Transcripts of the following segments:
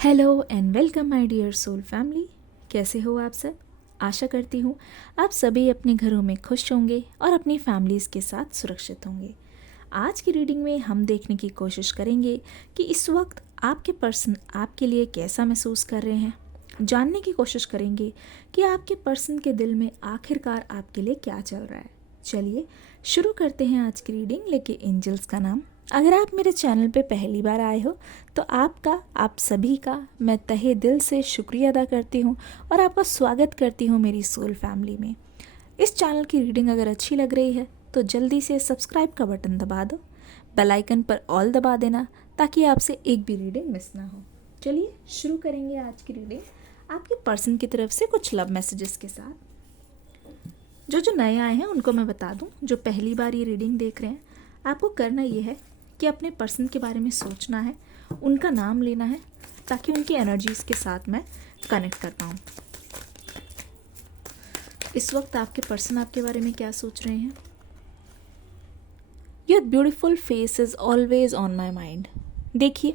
Hello and welcome my dear soul family. कैसे हो आप सब? आशा करती हूँ आप सभी अपने घरों में खुश होंगे और अपनी फैमिलीज़ के साथ सुरक्षित होंगे। आज की रीडिंग में हम देखने की कोशिश करेंगे कि इस वक्त आपके पर्सन आपके लिए कैसा महसूस कर रहे हैं। जानने की कोशिश करेंगे कि आपके पर्सन के दिल में आखिरकार आपके लिए क्या चल रहा है। चलिए शुरू करते हैं आज की रीडिंग लेके एंजल्स का नाम। अगर आप मेरे चैनल पे पहली बार आए हो तो आप सभी का मैं तहे दिल से शुक्रिया अदा करती हूँ और आपका स्वागत करती हूँ मेरी सोल फैमिली में। इस चैनल की रीडिंग अगर अच्छी लग रही है तो जल्दी से सब्सक्राइब का बटन दबा दो, बेल आइकन पर ऑल दबा देना ताकि आपसे एक भी रीडिंग मिस ना हो। चलिए शुरू करेंगे आज की रीडिंग आपके पर्सन की तरफ से कुछ लव मैसेजेस के साथ। जो नए आए हैं उनको मैं बता दूं, जो पहली बार ये रीडिंग देख रहे हैं, आपको करना ये है कि अपने पर्सन के बारे में सोचना है, उनका नाम लेना है ताकि उनकी एनर्जीज़ के साथ मैं कनेक्ट कर पाऊँ। इस वक्त आपके पर्सन आपके बारे में क्या सोच रहे हैं? Your beautiful face is always on my mind. देखिए,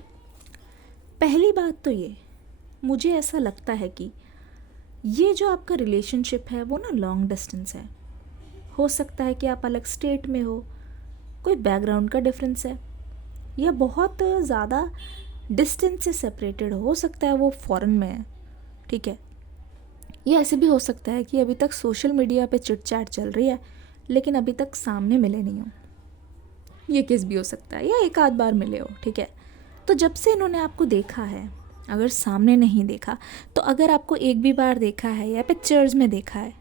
पहली बात तो ये, मुझे ऐसा लगता है कि ये जो आपका रिलेशनशिप है वो ना लॉन्ग डिस्टेंस है। हो सकता है कि आप अलग स्टेट में हो, कोई बैकग्राउंड का डिफरेंस है, या बहुत ज़्यादा डिस्टेंस से सेपरेटेड हो सकता है वो फॉरेन में है, ठीक है। ये ऐसे भी हो सकता है कि अभी तक सोशल मीडिया पे चिट चैट चल रही है लेकिन अभी तक सामने मिले नहीं हो। ये केस भी हो सकता है, या एक आध बार मिले हो, ठीक है। तो जब से इन्होंने आपको देखा है, अगर सामने नहीं देखा तो अगर आपको एक भी बार देखा है या पिक्चर्स में देखा है,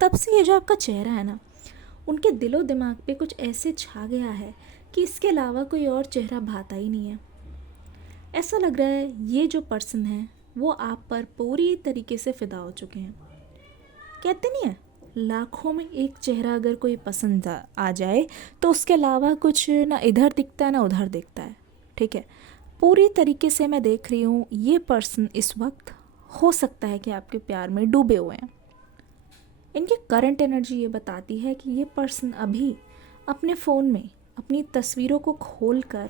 तब से ये जो आपका चेहरा है ना, उनके दिलो दिमाग पे कुछ ऐसे छा गया है कि इसके अलावा कोई और चेहरा भाता ही नहीं है। ऐसा लग रहा है ये जो पर्सन है वो आप पर पूरी तरीके से फिदा हो चुके हैं। कहते नहीं है, लाखों में एक चेहरा अगर कोई पसंद आ जाए तो उसके अलावा कुछ ना इधर दिखता है ना उधर दिखता है, ठीक है। पूरी तरीके से मैं देख रही हूँ ये पर्सन इस वक्त हो सकता है कि आपके प्यार में डूबे हुए हैं। इनकी करंट एनर्जी ये बताती है कि ये पर्सन अभी अपने फ़ोन में अपनी तस्वीरों को खोलकर,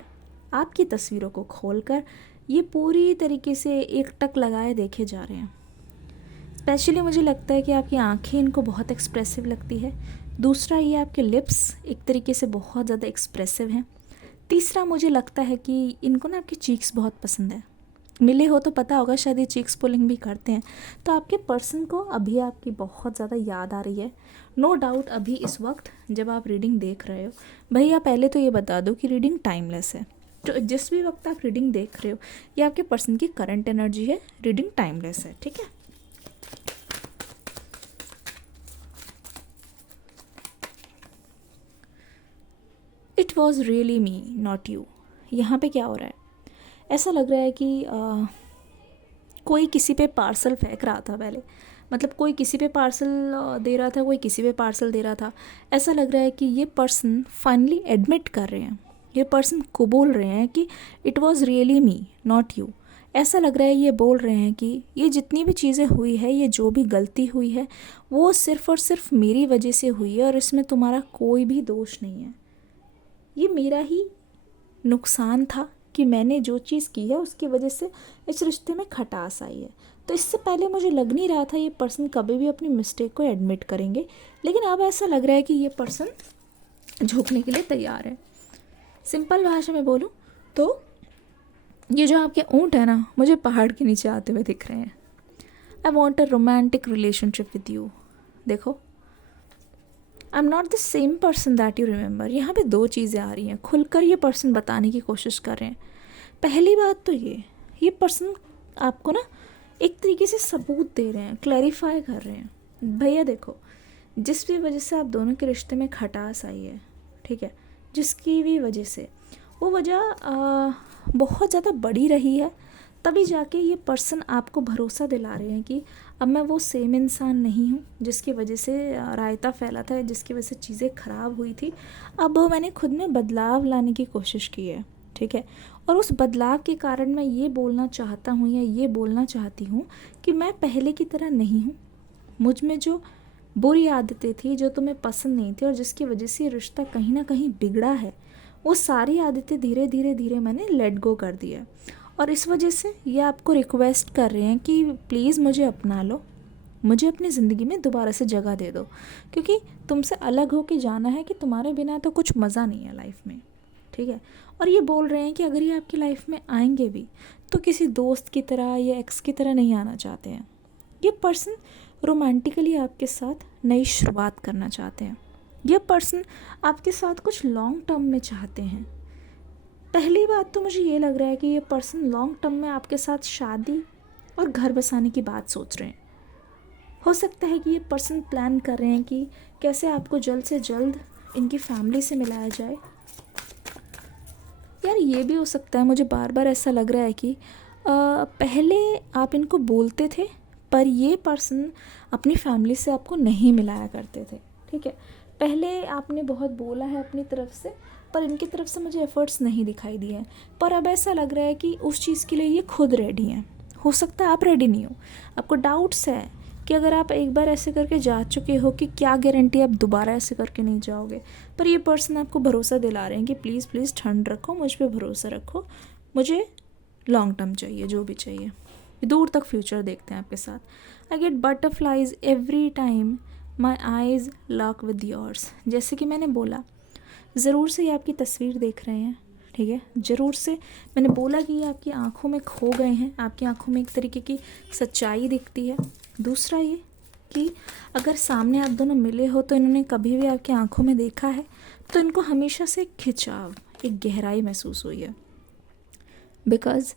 आपकी तस्वीरों को खोलकर ये पूरी तरीके से एक टक लगाए देखे जा रहे हैं। स्पेशली मुझे लगता है कि आपकी आंखें इनको बहुत एक्सप्रेसिव लगती है। दूसरा, ये आपके लिप्स एक तरीके से बहुत ज़्यादा एक्सप्रेसिव हैं। तीसरा, मुझे लगता है कि इनको ना आपकी चीक्स बहुत पसंद है। मिले हो तो पता होगा, शायद ये चीक्स पुलिंग भी करते हैं। तो आपके पर्सन को अभी आपकी बहुत ज़्यादा याद आ रही है, नो डाउट। अभी इस वक्त जब आप रीडिंग देख रहे हो, भैया पहले तो ये बता दो कि रीडिंग टाइमलेस है। तो जिस भी वक्त आप रीडिंग देख रहे हो, ये आपके पर्सन की करंट एनर्जी है, रीडिंग टाइमलेस है, ठीक है। It was really me not you. यहाँ पे क्या हो रहा है, ऐसा लग रहा है कि कोई किसी पे पार्सल फेंक रहा था पहले, मतलब कोई किसी पे पार्सल दे रहा था, कोई किसी पे पार्सल दे रहा था। ऐसा लग रहा है कि ये पर्सन फाइनली एडमिट कर रहे हैं, ये पर्सन को बोल रहे हैं कि it was really me not you. ऐसा लग रहा है ये बोल रहे हैं कि ये जितनी भी चीज़ें हुई है, ये जो भी गलती हुई है, वो सिर्फ़ और सिर्फ मेरी वजह से हुई है और इसमें तुम्हारा कोई भी दोष नहीं है। ये मेरा ही नुकसान था कि मैंने जो चीज़ की है उसकी वजह से इस रिश्ते में खटास आई है। तो इससे पहले मुझे लग नहीं रहा था ये पर्सन कभी भी अपनी मिस्टेक को एडमिट करेंगे, लेकिन अब ऐसा लग रहा है कि ये पर्सन झुकने के लिए तैयार है। सिंपल भाषा में बोलूँ तो ये जो आपके ऊँट है ना, मुझे पहाड़ के नीचे आते हुए दिख रहे हैं। I want a romantic relationship with you. देखो, I am not the same person that you remember. यहाँ पे दो चीज़ें आ रही हैं, खुलकर ये पर्सन बताने की कोशिश कर रहे हैं। पहली बात तो ये पर्सन आपको ना एक तरीके से सबूत दे रहे हैं, क्लैरिफाई कर रहे हैं। भैया देखो, जिस भी वजह से आप दोनों के रिश्ते में खटास आई है, ठीक है, जिसकी भी वजह से, वो वजह बहुत ज़्यादा बड़ी रही है, तभी जाके ये पर्सन आपको भरोसा दिला रहे हैं कि अब मैं वो सेम इंसान नहीं हूँ जिसकी वजह से रायता फैला था, जिसकी वजह से चीज़ें ख़राब हुई थी। अब मैंने खुद में बदलाव लाने की कोशिश की है, ठीक है। और उस बदलाव के कारण मैं ये बोलना चाहता हूँ या ये बोलना चाहती हूँ कि मैं पहले की तरह नहीं हूँ। मुझ में जो बुरी आदतें थी, जो तुम्हें पसंद नहीं थी और जिसकी वजह से रिश्ता कहीं ना कहीं बिगड़ा है, वो सारी आदतें धीरे धीरे धीरे मैंने लेट गो कर दिया है। और इस वजह से ये आपको रिक्वेस्ट कर रहे हैं कि प्लीज़ मुझे अपना लो, मुझे अपनी ज़िंदगी में दोबारा से जगह दे दो, क्योंकि तुमसे अलग होके जाना है कि तुम्हारे बिना तो कुछ मज़ा नहीं है लाइफ में, ठीक है। और ये बोल रहे हैं कि अगर ये आपकी लाइफ में आएंगे भी तो किसी दोस्त की तरह या एक्स की तरह नहीं आना चाहते हैं। ये पर्सन रोमांटिकली आपके साथ नई शुरुआत करना चाहते हैं। ये पर्सन आपके साथ कुछ लॉन्ग टर्म में चाहते हैं। पहली बात तो मुझे ये लग रहा है कि ये पर्सन लॉन्ग टर्म में आपके साथ शादी और घर बसाने की बात सोच रहे हैं। हो सकता है कि ये पर्सन प्लान कर रहे हैं कि कैसे आपको जल्द से जल्द इनकी फैमिली से मिलाया जाए। यार ये भी हो सकता है, मुझे बार बार ऐसा लग रहा है कि पहले आप इनको बोलते थे पर ये पर्सन अपनी फैमिली से आपको नहीं मिलाया करते थे, ठीक है। पहले आपने बहुत बोला है अपनी तरफ से, पर इनकी तरफ से मुझे एफ़र्ट्स नहीं दिखाई दिए हैं। पर अब ऐसा लग रहा है कि उस चीज़ के लिए ये खुद रेडी हैं। हो सकता है आप रेडी नहीं हो, आपको डाउट्स है कि अगर आप एक बार ऐसे करके जा चुके हो कि क्या गारंटी आप दोबारा ऐसे करके नहीं जाओगे। पर ये पर्सन आपको भरोसा दिला रहे हैं कि प्लीज़ प्लीज़ ठंड रखो, मुझ पे भरोसा रखो, मुझे लॉन्ग टर्म चाहिए, जो भी चाहिए, दूर तक फ्यूचर देखते हैं आपके साथ। I get butterflies every time my eyes lock with yours. जैसे कि मैंने बोला, ज़रूर से ये आपकी तस्वीर देख रहे हैं, ठीक है। ज़रूर से मैंने बोला कि ये आपकी आंखों में खो गए हैं, आपकी आंखों में एक तरीके की सच्चाई दिखती है। दूसरा ये कि अगर सामने आप दोनों मिले हो तो इन्होंने कभी भी आपकी आंखों में देखा है तो इनको हमेशा से एक खिंचाव, एक गहराई महसूस हुई है। Because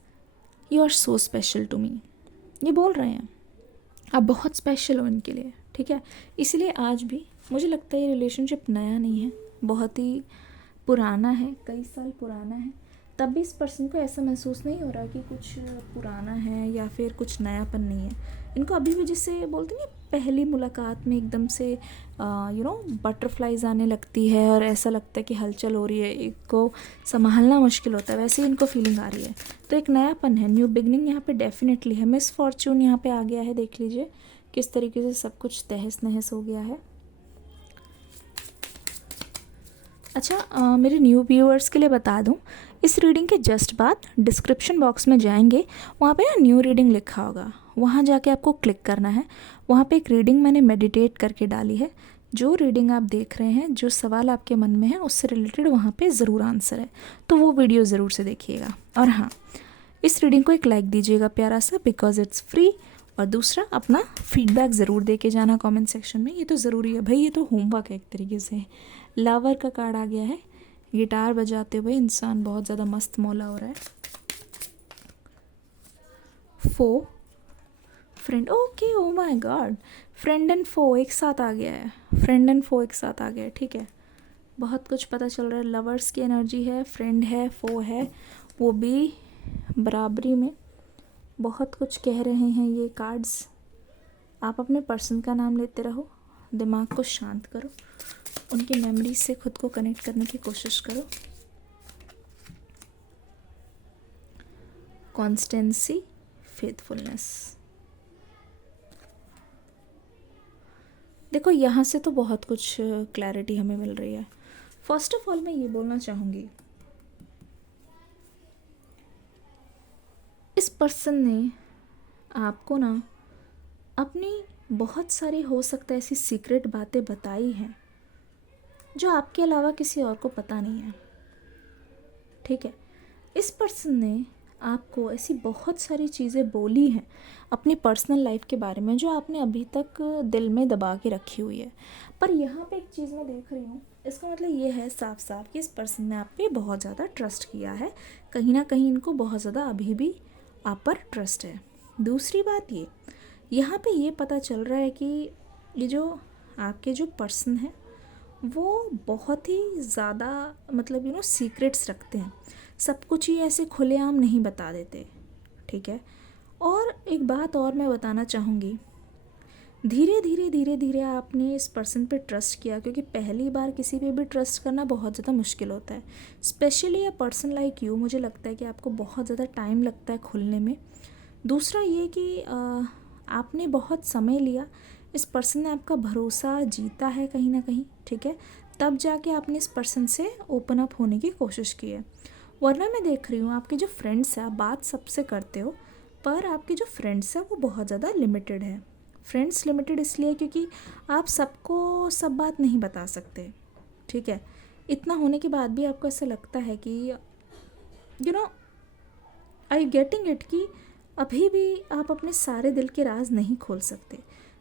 you are so special to me, ये बोल रहे हैं आप बहुत स्पेशल हो इनके लिए, ठीक है। इसलिए आज भी मुझे लगता है ये रिलेशनशिप नया नहीं है, बहुत ही पुराना है, कई साल पुराना है। तब भी इस पर्सन को ऐसा महसूस नहीं हो रहा कि कुछ पुराना है या फिर कुछ नयापन नहीं है। इनको अभी भी जिससे बोलते हैं पहली मुलाकात में एकदम से बटरफ्लाइज आने लगती है और ऐसा लगता है कि हलचल हो रही है, इनको संभालना मुश्किल होता है, वैसे ही इनको फीलिंग आ रही है। तो एक नयापन है, न्यू बिगनिंग यहाँ पे डेफिनेटली है। मिस फॉर्च्यून यहाँ पे आ गया है, देख लीजिए किस तरीके से सब कुछ तहस नहस हो गया है। अच्छा, मेरे न्यू व्यूअर्स के लिए बता दूं, इस रीडिंग के जस्ट बाद डिस्क्रिप्शन बॉक्स में जाएंगे, वहाँ पे ना न्यू रीडिंग लिखा होगा, वहाँ जाके आपको क्लिक करना है। वहाँ पे एक रीडिंग मैंने मेडिटेट करके डाली है। जो रीडिंग आप देख रहे हैं, जो सवाल आपके मन में है उससे रिलेटेड वहाँ पे ज़रूर आंसर है, तो वो वीडियो ज़रूर से देखिएगा। और हाँ, इस रीडिंग को एक लाइक दीजिएगा प्यारा सा, बिकॉज इट्स फ्री। और दूसरा, अपना फीडबैक ज़रूर दे के जाना कमेंट सेक्शन में, ये तो ज़रूरी है भाई, ये तो होमवर्क है एक तरीके से। लवर का कार्ड आ गया है, गिटार बजाते हुए इंसान बहुत ज़्यादा मस्त मौला हो रहा है। Foe friend, okay, oh my god, friend and foe एक साथ आ गया है, फ्रेंड एंड फो एक साथ आ गया है, ठीक है। बहुत कुछ पता चल रहा है, लवर्स की एनर्जी है, फ्रेंड है, फो है, वो भी बराबरी में। बहुत कुछ कह रहे हैं ये कार्ड्स। आप अपने पर्सन का नाम लेते रहो, दिमाग को शांत करो, उनकी मेमोरी से खुद को कनेक्ट करने की कोशिश करो। Constituency, faithfulness. देखो यहाँ से तो बहुत कुछ क्लैरिटी हमें मिल रही है। फर्स्ट ऑफ ऑल मैं ये बोलना चाहूँगी, इस पर्सन ने आपको ना अपनी बहुत सारी, हो सकता है ऐसी सीक्रेट बातें बताई हैं जो आपके अलावा किसी और को पता नहीं है, ठीक है। इस पर्सन ने आपको ऐसी बहुत सारी चीज़ें बोली हैं अपनी पर्सनल लाइफ के बारे में जो आपने अभी तक दिल में दबा के रखी हुई है। पर यहाँ पे एक चीज़ मैं देख रही हूँ, इसका मतलब ये है साफ साफ कि इस पर्सन ने आप पे बहुत ज़्यादा ट्रस्ट किया है, कहीं ना कहीं इनको बहुत ज़्यादा अभी भी आप पर ट्रस्ट है। दूसरी बात ये, यहाँ पे ये पता चल रहा है कि ये जो आपके जो पर्सन है वो बहुत ही ज़्यादा मतलब सीक्रेट्स रखते हैं, सब कुछ ही ऐसे खुलेआम नहीं बता देते, ठीक है। और एक बात और मैं बताना चाहूँगी, धीरे धीरे धीरे धीरे आपने इस पर्सन पे ट्रस्ट किया, क्योंकि पहली बार किसी पे भी ट्रस्ट करना बहुत ज़्यादा मुश्किल होता है, specially a person like you. मुझे लगता है कि आपको बहुत ज़्यादा टाइम लगता है खुलने में। दूसरा ये कि आपने बहुत समय लिया, इस पर्सन ने आपका भरोसा जीता है कहीं ना कहीं, ठीक है, तब जाके आपने इस पर्सन से ओपन अप होने की कोशिश की है। वरना मैं देख रही हूँ आपके जो फ्रेंड्स हैं, आप बात सबसे करते हो, पर आपके जो फ्रेंड्स हैं वो बहुत ज़्यादा लिमिटेड है। फ्रेंड्स लिमिटेड इसलिए क्योंकि आप सबको सब बात नहीं बता सकते, ठीक है। इतना होने के बाद भी आपको ऐसा लगता है कि you know I getting it कि अभी भी आप अपने सारे दिल के राज नहीं खोल सकते।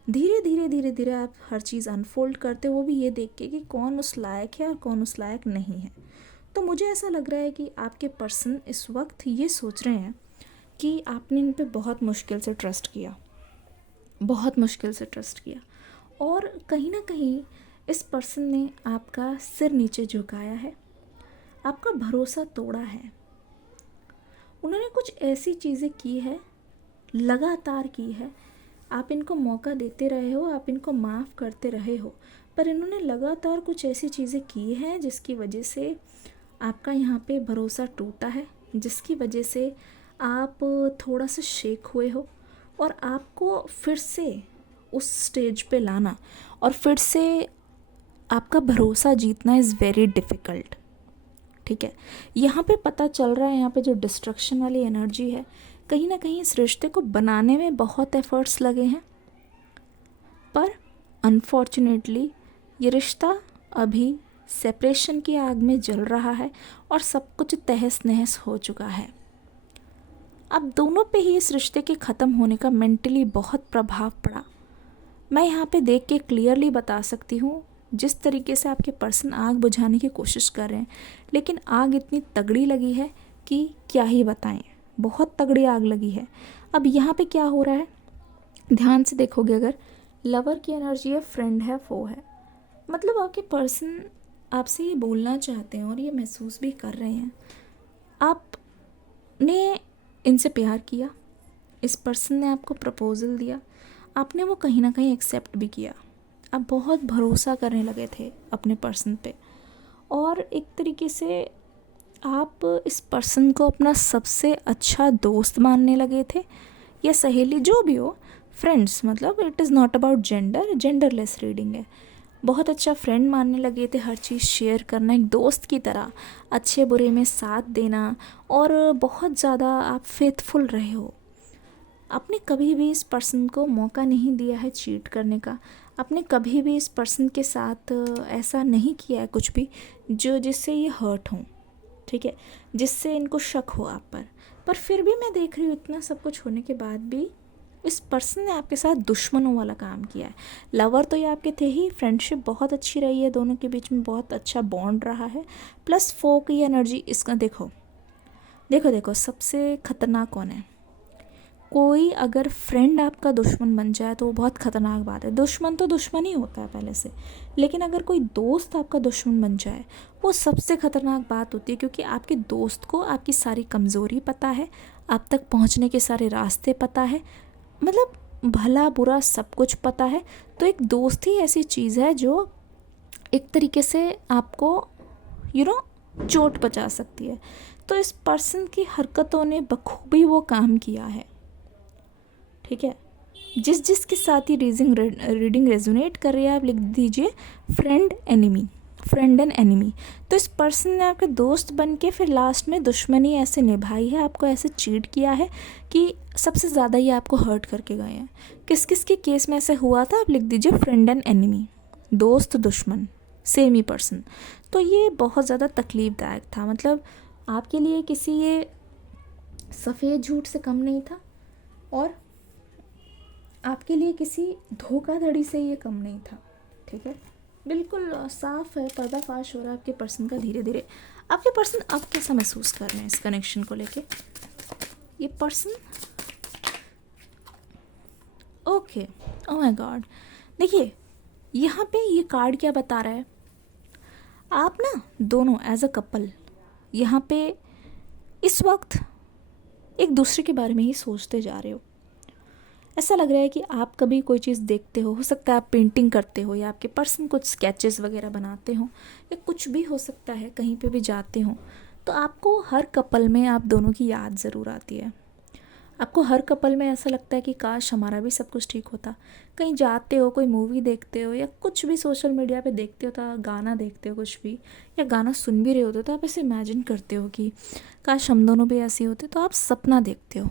धीरे धीरे धीरे धीरे आप हर चीज़ अनफोल्ड करते हो, वो भी ये देख के कि कौन उस लायक है और कौन उस लायक नहीं है। तो मुझे ऐसा लग रहा है कि आपके पर्सन इस वक्त ये सोच रहे हैं कि आपने इन पे बहुत मुश्किल से ट्रस्ट किया, बहुत मुश्किल से ट्रस्ट किया, और कहीं ना कहीं इस पर्सन ने आपका सिर नीचे झुकाया है, आपका भरोसा तोड़ा है। उन्होंने कुछ ऐसी चीज़ें की है, लगातार की है, आप इनको मौका देते रहे हो, आप इनको माफ़ करते रहे हो, पर इन्होंने लगातार कुछ ऐसी चीज़ें की हैं जिसकी वजह से आपका यहाँ पे भरोसा टूटा है, जिसकी वजह से आप थोड़ा सा शेक हुए हो, और आपको फिर से उस स्टेज पे लाना और फिर से आपका भरोसा जीतना इज़ वेरी डिफ़िकल्ट, ठीक है। यहाँ पे पता चल रहा है, यहाँ पे जो डिस्ट्रक्शन वाली एनर्जी है, कहीं ना कहीं इस रिश्ते को बनाने में बहुत एफर्ट्स लगे हैं, पर अनफॉर्चुनेटली ये रिश्ता अभी सेपरेशन की आग में जल रहा है और सब कुछ तहस नहस हो चुका है। अब दोनों पे ही इस रिश्ते के ख़त्म होने का मेंटली बहुत प्रभाव पड़ा। मैं यहाँ पे देख के क्लियरली बता सकती हूँ, जिस तरीके से आपके पर्सन आग बुझाने की कोशिश कर रहे हैं, लेकिन आग इतनी तगड़ी लगी है कि क्या ही बताएं, बहुत तगड़ी आग लगी है। अब यहाँ पे क्या हो रहा है, ध्यान से देखोगे अगर, लवर की एनर्जी है, फ्रेंड है, फो है, मतलब आपके पर्सन आपसे ये बोलना चाहते हैं और ये महसूस भी कर रहे हैं, आपने इनसे प्यार किया, इस पर्सन ने आपको प्रपोज़ल दिया, आपने वो कहीं ना कहीं एक्सेप्ट भी किया, आप बहुत भरोसा करने लगे थे अपने पर्सन पे, और एक तरीके से आप इस पर्सन को अपना सबसे अच्छा दोस्त मानने लगे थे, या सहेली, जो भी हो, फ्रेंड्स, मतलब it is not about gender, genderless reading है। बहुत अच्छा फ्रेंड मानने लगे थे, हर चीज़ शेयर करना, एक दोस्त की तरह अच्छे बुरे में साथ देना, और बहुत ज़्यादा आप फेथफुल रहे हो। आपने कभी भी इस पर्सन को मौका नहीं दिया है चीट करने का, आपने कभी भी इस पर्सन के साथ ऐसा नहीं किया है कुछ भी जो जिससे ये हर्ट हो, ठीक है, जिससे इनको शक हो आप पर फिर भी मैं देख रही हूँ इतना सब कुछ होने के बाद भी इस पर्सन ने आपके साथ दुश्मनों वाला काम किया है। लवर तो ये आपके थे ही, फ्रेंडशिप बहुत अच्छी रही है, दोनों के बीच में बहुत अच्छा बॉन्ड रहा है, प्लस फो की एनर्जी, इसका देखो देखो देखो, सबसे खतरनाक कौन है, कोई अगर फ्रेंड आपका दुश्मन बन जाए तो वो बहुत ख़तरनाक बात है। दुश्मन तो दुश्मन ही होता है पहले से, लेकिन अगर कोई दोस्त आपका दुश्मन बन जाए वो सबसे ख़तरनाक बात होती है, क्योंकि आपके दोस्त को आपकी सारी कमज़ोरी पता है, आप तक पहुंचने के सारे रास्ते पता है, मतलब भला बुरा सब कुछ पता है। तो एक दोस्त ही ऐसी चीज़ है जो एक तरीके से आपको चोट पहुंचा सकती है। तो इस पर्सन की हरकतों ने बखूबी वो काम किया है, ठीक है। जिसके साथ ही रीडिंग रेजोनेट कर रही है, आप लिख दीजिए friend enemy, friend and enemy. तो इस पर्सन ने आपके दोस्त बन के फिर लास्ट में दुश्मनी ऐसे निभाई है, आपको ऐसे चीट किया है कि सबसे ज़्यादा ये आपको हर्ट करके गए हैं। किस किस के केस में ऐसे हुआ था, आप लिख दीजिए फ्रेंड एंड एनिमी, दोस्त दुश्मन सेम ही पर्सन। तो ये बहुत ज़्यादा तकलीफ़दायक था, मतलब आपके लिए किसी ये सफ़ेद झूठ से कम नहीं था, और आपके लिए किसी धोखाधड़ी से ये कम नहीं था, ठीक है। बिल्कुल साफ है, पर्दाफाश हो रहा है आपके पर्सन का धीरे धीरे। आपके पर्सन अब कैसा महसूस कर रहे हैं इस कनेक्शन को लेके, ये person, okay, oh my God. देखिए यहाँ पे ये कार्ड क्या बता रहा है, आप ना दोनों एज अ कपल यहाँ पे इस वक्त एक दूसरे के बारे में ही सोचते जा रहे हो। ऐसा लग रहा है कि आप कभी कोई चीज़ देखते हो सकता है आप पेंटिंग करते हो, या आपके पर्सन कुछ स्केचेस वगैरह बनाते हो, या कुछ भी हो सकता है, कहीं पे भी जाते हो, तो आपको हर कपल में आप दोनों की याद ज़रूर आती है। आपको हर कपल में ऐसा लगता है कि काश हमारा भी सब कुछ ठीक होता। कहीं जाते हो, कोई मूवी देखते हो या कुछ भी सोशल मीडिया पे देखते हो, तो गाना देखते हो कुछ भी, या गाना सुन भी रहे होते हो, तो आप ऐसे इमेजिन करते हो कि काश हम दोनों भी ऐसे होते। तो आप सपना देखते हो।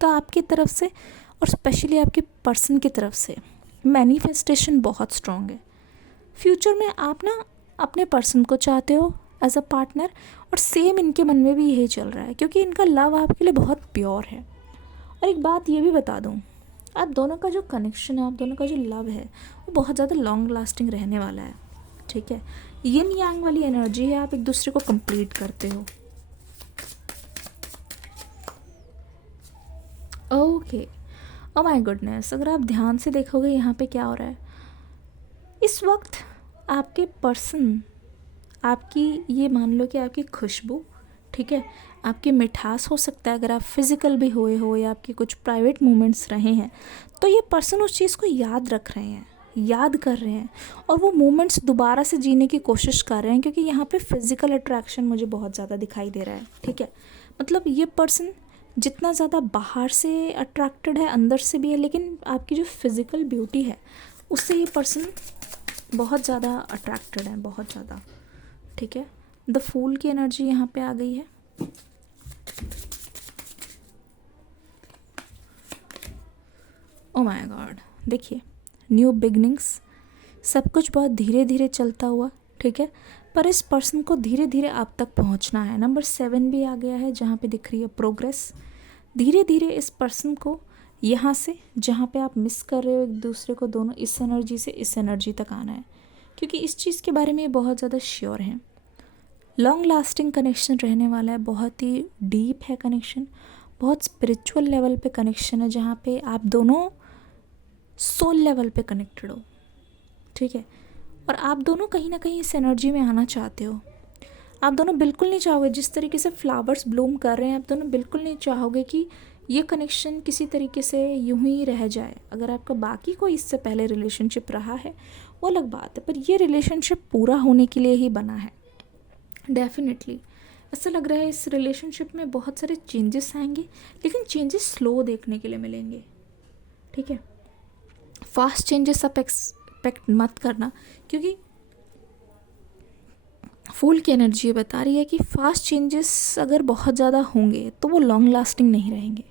तो आपकी तरफ से और स्पेशली आपके पर्सन की तरफ से मैनिफेस्टेशन बहुत स्ट्रॉन्ग है। फ्यूचर में आप ना अपने पर्सन को चाहते हो एज अ पार्टनर, और सेम इनके मन में भी यही चल रहा है, क्योंकि इनका लव आपके लिए बहुत प्योर है। और एक बात ये भी बता दूँ, आप दोनों का जो कनेक्शन है, आप दोनों का जो लव है, वो बहुत ज़्यादा लॉन्ग लास्टिंग रहने वाला है। ठीक है, यिन यांग वाली एनर्जी है, आप एक दूसरे को कंप्लीट करते हो। ओके, ओ माय गुडनेस, अगर आप ध्यान से देखोगे यहाँ पे क्या हो रहा है इस वक्त, आपके पर्सन आपकी, ये मान लो कि आपकी खुशबू, ठीक है, आपकी मिठास हो सकता है, अगर आप फिज़िकल भी हुए हो या आपके कुछ प्राइवेट मोमेंट्स रहे हैं, तो ये पर्सन उस चीज़ को याद रख रहे हैं, याद कर रहे हैं, और वो मोमेंट्स दोबारा से जीने की कोशिश कर रहे हैं, क्योंकि यहाँ पे फिज़िकल अट्रैक्शन मुझे बहुत ज़्यादा दिखाई दे रहा है। ठीक है, मतलब ये पर्सन जितना ज़्यादा बाहर से अट्रैक्टेड है, अंदर से भी है, लेकिन आपकी जो फिज़िकल ब्यूटी है उससे ये पर्सन बहुत ज़्यादा अट्रैक्टेड है, बहुत ज़्यादा। ठीक है, द फूल की एनर्जी यहाँ पे आ गई है। ओ माय गॉड, देखिए, न्यू बिगनिंग्स, सब कुछ बहुत धीरे धीरे चलता हुआ। ठीक है, पर इस पर्सन को धीरे धीरे आप तक पहुंचना है। नंबर 7 भी आ गया है, जहाँ पे दिख रही है प्रोग्रेस। धीरे धीरे इस पर्सन को यहाँ से जहाँ पे आप मिस कर रहे हो एक दूसरे को, दोनों इस एनर्जी से इस एनर्जी तक आना है, क्योंकि इस चीज़ के बारे में ये बहुत ज़्यादा श्योर हैं। लॉन्ग लास्टिंग कनेक्शन रहने वाला है, बहुत ही डीप है कनेक्शन, बहुत स्पिरिचुअल लेवल पे कनेक्शन है, जहाँ पे आप दोनों सोल लेवल पे कनेक्टेड हो। ठीक है, और आप दोनों कहीं ना कहीं इस एनर्जी में आना चाहते हो। आप दोनों बिल्कुल नहीं चाहोगे, जिस तरीके से फ्लावर्स ब्लूम कर रहे हैं, आप दोनों बिल्कुल नहीं चाहोगे कि ये कनेक्शन किसी तरीके से यूं ही रह जाए। अगर आपका बाकी कोई इससे पहले रिलेशनशिप रहा है वो अलग बात है, पर ये रिलेशनशिप पूरा होने के लिए ही बना है। डेफिनेटली ऐसा लग रहा है इस रिलेशनशिप में बहुत सारे चेंजेस आएंगे, लेकिन चेंजेस स्लो देखने के लिए मिलेंगे। ठीक है, फास्ट चेंजेस आप एक्सपेक्ट मत करना, क्योंकि फूल की एनर्जी ये बता रही है कि फास्ट चेंजेस अगर बहुत ज़्यादा होंगे तो वो लॉन्ग लास्टिंग नहीं रहेंगे।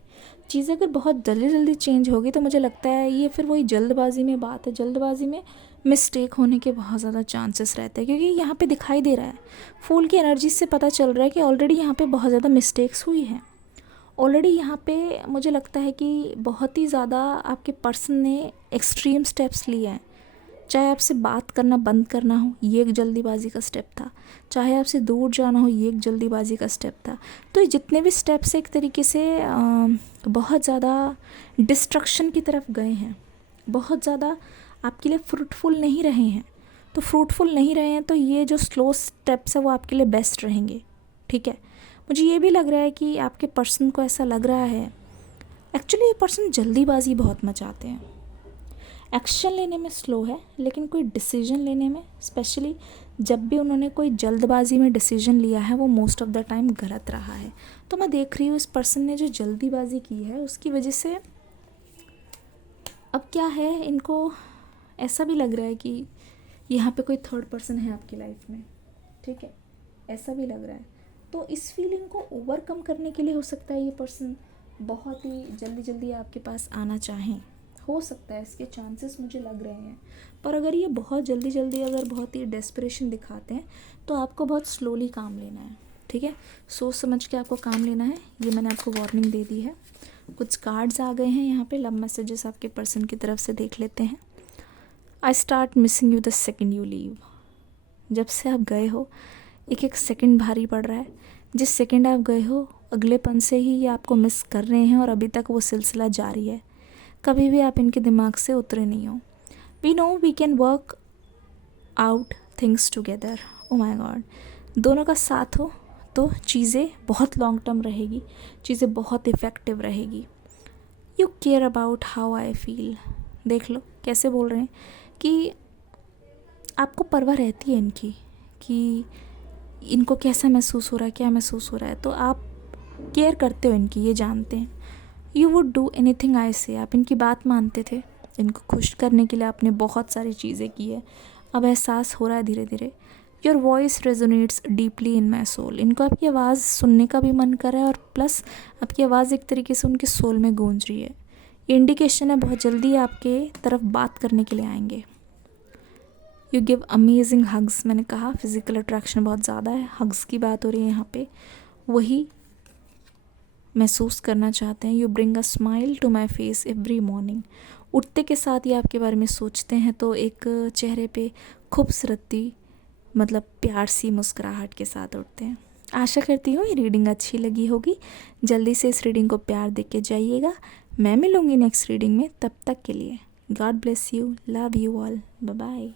चीज़ें अगर बहुत जल्दी जल्दी चेंज होगी तो मुझे लगता है ये फिर वही जल्दबाजी में बात है, जल्दबाजी में मिस्टेक होने के बहुत ज़्यादा चांसेस रहते हैं, क्योंकि यहाँ पे दिखाई दे रहा है, फूल की एनर्जी से पता चल रहा है कि ऑलरेडी यहाँ पे बहुत ज़्यादा मिस्टेक्स हुई हैं। ऑलरेडी यहाँ पे मुझे लगता है कि बहुत ही ज़्यादा आपके पर्सन ने एक्सट्रीम स्टेप्स लिए हैं। चाहे आपसे बात करना बंद करना हो, ये एक जल्दीबाजी का स्टेप था। चाहे आपसे दूर जाना हो, ये एक जल्दीबाजी का स्टेप था। तो ये जितने भी स्टेप्स एक तरीके से बहुत ज़्यादा डिस्ट्रक्शन की तरफ गए हैं, बहुत ज़्यादा आपके लिए फ्रूटफुल नहीं रहे हैं। तो फ्रूटफुल नहीं रहे हैं तो ये जो स्लो स्टेप्स है वो आपके लिए बेस्ट रहेंगे। ठीक है, मुझे ये भी लग रहा है कि आपके पर्सन को ऐसा लग रहा है, एक्चुअली ये पर्सन जल्दीबाजी बहुत मचाते हैं, एक्शन लेने में स्लो है, लेकिन कोई डिसीजन लेने में, स्पेशली जब भी उन्होंने कोई जल्दबाजी में डिसीजन लिया है, वो मोस्ट ऑफ द टाइम गलत रहा है। तो मैं देख रही हूँ इस पर्सन ने जो जल्दीबाजी की है उसकी वजह से अब क्या है, इनको ऐसा भी लग रहा है कि यहाँ पे कोई थर्ड पर्सन है आपकी लाइफ में। ठीक है, ऐसा भी लग रहा है। तो इस फीलिंग को ओवरकम करने के लिए हो सकता है ये पर्सन बहुत ही जल्दी जल्दी आपके पास आना चाहें, हो सकता है, इसके चांसेस मुझे लग रहे हैं। पर अगर ये बहुत जल्दी जल्दी अगर बहुत ही डेस्परेशन दिखाते हैं तो आपको बहुत स्लोली काम लेना है। ठीक है, सोच समझ के आपको काम लेना है, ये मैंने आपको वार्निंग दे दी है। कुछ कार्ड्स आ गए हैं यहाँ पे, लव मैसेजेस आपके पर्सन की तरफ से देख लेते हैं। I start missing you the second you leave. जब से आप गए हो एक एक सेकंड भारी पड़ रहा है। जिस सेकंड आप गए हो अगले पल से ही ये आपको मिस कर रहे हैं, और अभी तक वो सिलसिला जारी है। कभी भी आप इनके दिमाग से उतरे नहीं हो। We know we can work out things together. Oh my God, दोनों का साथ हो तो चीज़ें बहुत लॉन्ग टर्म रहेगी, चीज़ें बहुत इफ़ेक्टिव रहेगी। You care about how I feel. देख लो कैसे बोल रहे हैं कि आपको परवाह रहती है इनकी, कि इनको कैसा महसूस हो रहा है, क्या महसूस हो रहा है, तो आप केयर करते हो इनकी, ये जानते हैं। You would do anything I से। आप इनकी बात मानते थे, इनको खुश करने के लिए आपने बहुत सारी चीज़ें की है। अब एहसास हो रहा है धीरे धीरे। Your voice resonates deeply in my soul. इनको आपकी आवाज़ सुनने का भी मन कर रहा है और प्लस आपकी आवाज़ एक तरीके से उनके सोल में गूंज रही है। ये इंडिकेशन है बहुत जल्दी आपके तरफ बात करने के लिए आएंगे। You give amazing hugs. मैंने कहा फिज़िकल अट्रैक्शन बहुत ज़्यादा है, हग्स की बात हो रही है यहाँ पे, वही महसूस करना चाहते हैं। You bring a smile to my face every morning. उठते के साथ ही आपके बारे में सोचते हैं तो एक चेहरे पे खूबसूरती, मतलब प्यार सी मुस्कुराहट के साथ उठते हैं। आशा करती हूँ ये रीडिंग अच्छी लगी होगी। जल्दी से इस रीडिंग को प्यार दे के जाइएगा। मैं मिलूँगी नेक्स्ट रीडिंग में, तब तक के लिए God bless you, love you all, bye bye.